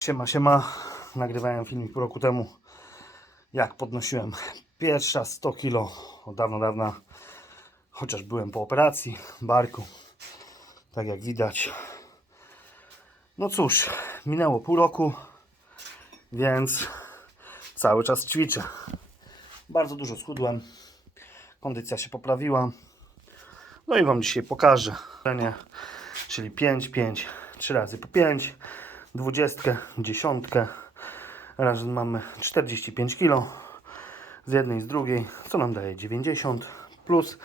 Siema, siema. Nagrywałem filmik pół roku temu, jak podnosiłem pierwsza 100 kg od dawno, dawna. Chociaż byłem po operacji barku. Tak jak widać. No cóż, minęło pół roku, więc cały czas ćwiczę. Bardzo dużo schudłem. Kondycja się poprawiła. No i Wam dzisiaj pokażę. Czyli 5, 5, 3 razy po 5, 20, 10. Razem mamy 45 kg z jednej z drugiej, co nam daje 90 plus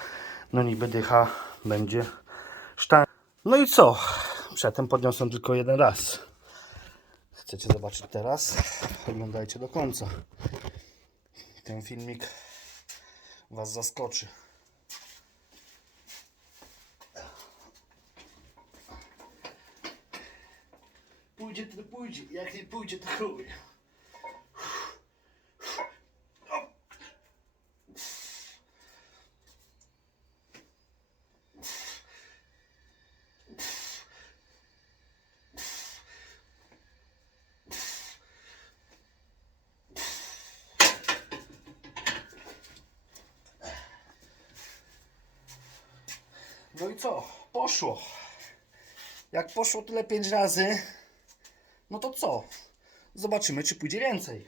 no niby dycha będzie sztang. No i co? Przedtem podniosłem tylko jeden raz. Chcecie zobaczyć teraz? Oglądajcie do końca. Ten filmik Was zaskoczy. Pójdzie to pójdzie, jak nie pójdzie to chuj. No i co? Poszło. Jak poszło tyle pięć razy, no to co? Zobaczymy, czy pójdzie więcej.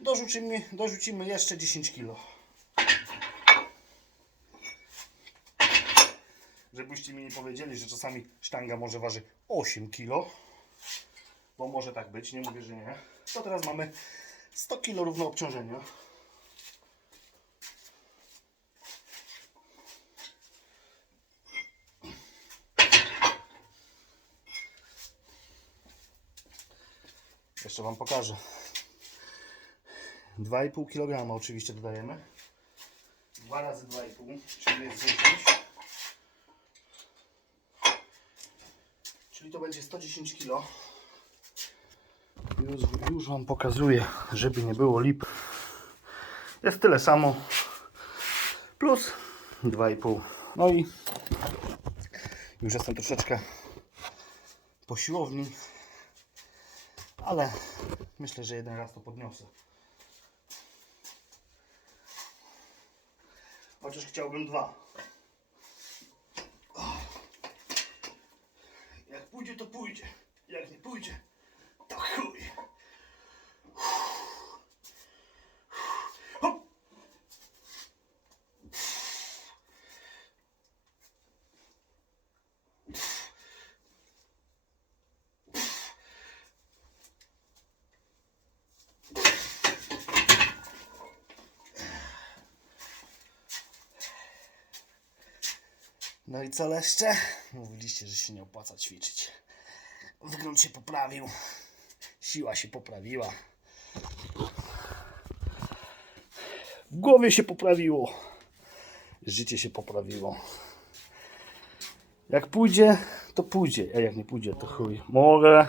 Dorzucimy, dorzucimy jeszcze 10 kg. Żebyście mi nie powiedzieli, że czasami sztanga może waży 8 kg. Bo może tak być, nie mówię, że nie. To teraz mamy 100 kg równo obciążenia. Jeszcze Wam pokażę. 2,5 kg oczywiście dodajemy. 2 razy 2,5, czyli jest 10. Czyli to będzie 110 kg. Już, już Wam pokazuję, żeby nie było lip. Jest tyle samo. Plus 2,5. No i już jestem troszeczkę po siłowni ale myślę, że jeden raz to podniosę. Chociaż chciałbym dwa. Jak pójdzie, to pójdzie. Jak nie pójdzie, to chuj. Hop. No i co leszcze? Mówiliście, że się nie opłaca ćwiczyć. Wygląd się poprawił. Siła się poprawiła. W głowie się poprawiło. Życie się poprawiło. Jak pójdzie, to pójdzie. A jak nie pójdzie, to chuj. Mogę.